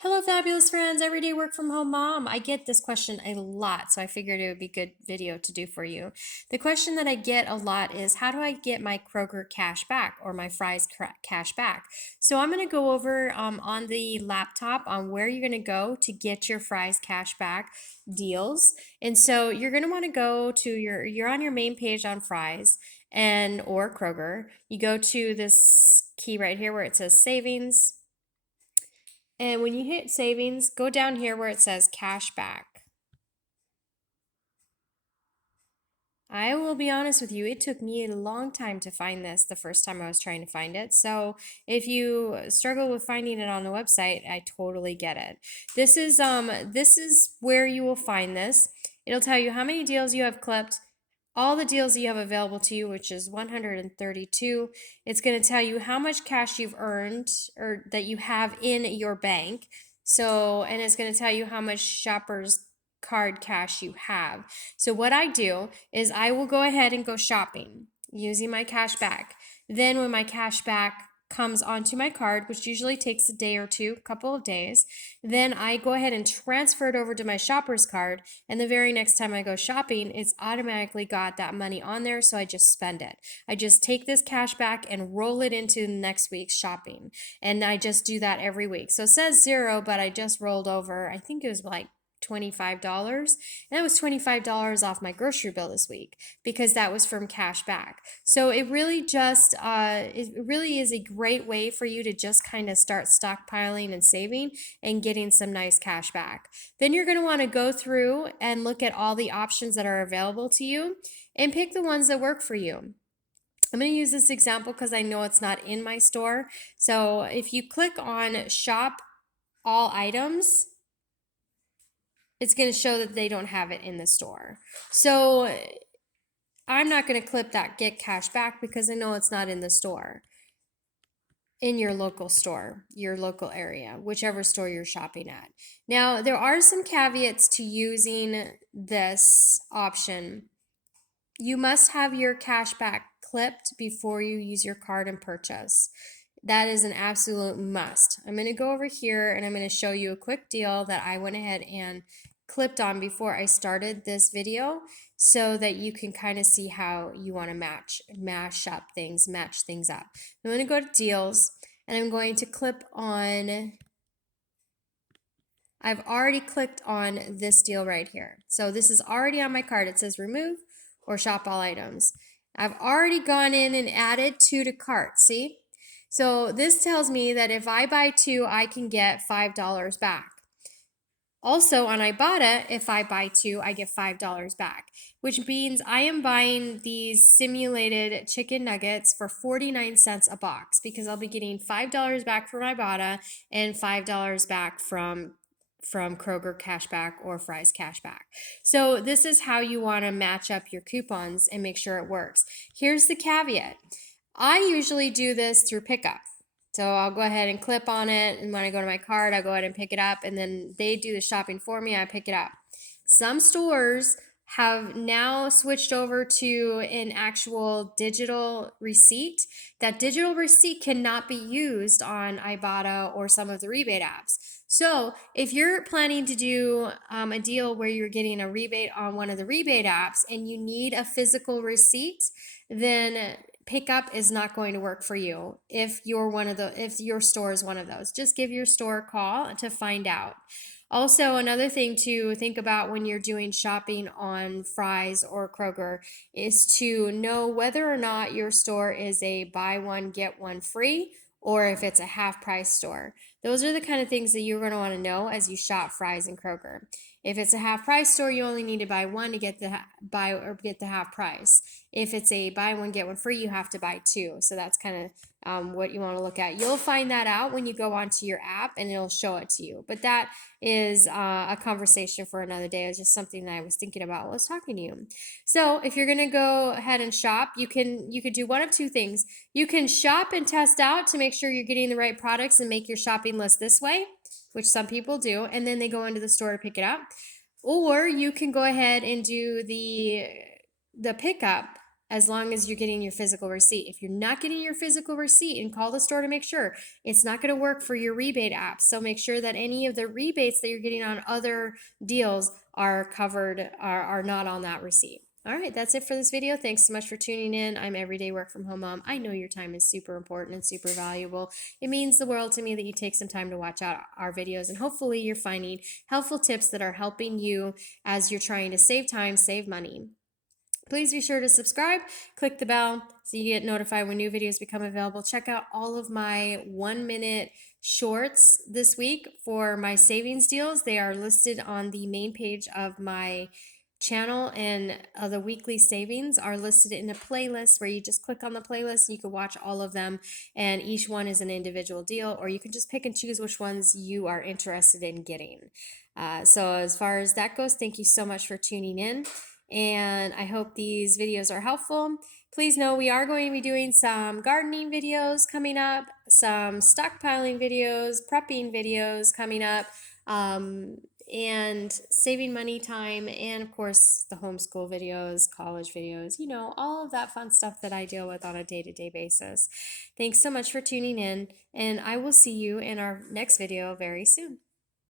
Hello, fabulous friends, everyday work from home mom. I get this question a lot, so I figured it would be a good video to do for you. The question that I get a lot is, how do I get my Kroger cash back or my Fry's cash back? So I'm going to go over on the laptop on where you're going to go to get your Fry's cash back deals. And so you're going to want to go to you're on your main page on Fry's and or Kroger. You go to this key right here where it says savings. And when you hit savings, go down here where it says cash back. I will be honest with you, it took me a long time to find this the first time I was trying to find it. So if you struggle with finding it on the website, I totally get it. This is where you will find this. It'll tell you how many deals you have clipped, all the deals you have available to you, which is 132. It's going to tell you how much cash you've earned or that you have in your bank. So, and it's going to tell you how much shoppers card cash you have. So what I do is I will go ahead and go shopping using my cash back. Then when my cash back comes onto my card, which usually takes a day or two, a couple of days, then I go ahead and transfer it over to my shopper's card. And the very next time I go shopping, it's automatically got that money on there. So I just spend it. I just take this cash back and roll it into next week's shopping. And I just do that every week. So it says zero, but I just rolled over, I think it was like $25, and that was $25 off my grocery bill this week because that was from cash back. So it really just it really is a great way for you to just kind of start stockpiling and saving and getting some nice cash back. Then you're going to want to go through and look at all the options that are available to you and pick the ones that work for you. I'm going to use this example because I know it's not in my store. So if you click on shop all items, it's going to show that they don't have it in the store. So I'm not going to clip that get cash back because I know it's not in the store, in your local store, your local area, whichever store you're shopping at. Now, there are some caveats to using this option. You must have your cash back clipped before you use your card and purchase. That is an absolute must. I'm going to go over here and I'm going to show you a quick deal that I went ahead and clipped on before I started this video so that you can kind of see how you want to match things up. I'm going to go to deals and I'm going to clip on, I've already clicked on this deal right here. So this is already on my card. It says remove or shop all items. I've already gone in and added two to cart, see? So this tells me that if I buy two, I can get $5 back. Also on Ibotta, if I buy two, I get $5 back, which means I am buying these simulated chicken nuggets for 49 cents a box because I'll be getting $5 back from Ibotta and $5 back from Kroger Cashback or Fry's Cashback. So this is how you want to match up your coupons and make sure it works. Here's the caveat. I usually do this through pickup. So I'll go ahead and clip on it, and when I go to my card, I'll go ahead and pick it up, and then they do the shopping for me, I pick it up. Some stores have now switched over to an actual digital receipt. That digital receipt cannot be used on Ibotta or some of the rebate apps. So if you're planning to do a deal where you're getting a rebate on one of the rebate apps and you need a physical receipt, then pickup is not going to work for you if if your store is one of those. Just give your store a call to find out. Also, another thing to think about when you're doing shopping on Fry's or Kroger is to know whether or not your store is a buy one, get one free, or if it's a half price store. Those are the kind of things that you're going to want to know as you shop Fry's and Kroger. If it's a half price store, you only need to buy one to get the half price. If it's a buy one get one free, you have to buy two. So that's kind of what you want to look at. You'll find that out when you go onto your app and it'll show it to you. But that is a conversation for another day. It's just something that I was thinking about while I was talking to you. So if you're going to go ahead and shop, you could do one of two things. You can shop and test out to make sure you're getting the right products and make your shopping list this way, which some people do, and then they go into the store to pick it up. Or you can go ahead and do the pickup as long as you're getting your physical receipt. If you're not getting your physical receipt, and call the store to make sure, it's not going to work for your rebate app. So make sure that any of the rebates that you're getting on other deals are covered, are not on that receipt. All right, that's it for this video. Thanks so much for tuning in. I'm Everyday Work From Home Mom. I know your time is super important and super valuable. It means the world to me that you take some time to watch out our videos, and hopefully you're finding helpful tips that are helping you as you're trying to save time, save money. Please be sure to subscribe, click the bell so you get notified when new videos become available. Check out all of my 1-minute shorts this week for my savings deals. They are listed on the main page of my channel, and the weekly savings are listed in a playlist where you just click on the playlist and you can watch all of them, and each one is an individual deal, or you can just pick and choose which ones you are interested in getting. So as far as that goes, thank you so much for tuning in, and I hope these videos are helpful. Please know we are going to be doing some gardening videos coming up, some stockpiling videos, prepping videos coming up, and saving money time, and of course the homeschool videos, college videos, all of that fun stuff that I deal with on a day-to-day basis. Thanks so much for tuning in, and I will see you in our next video very soon.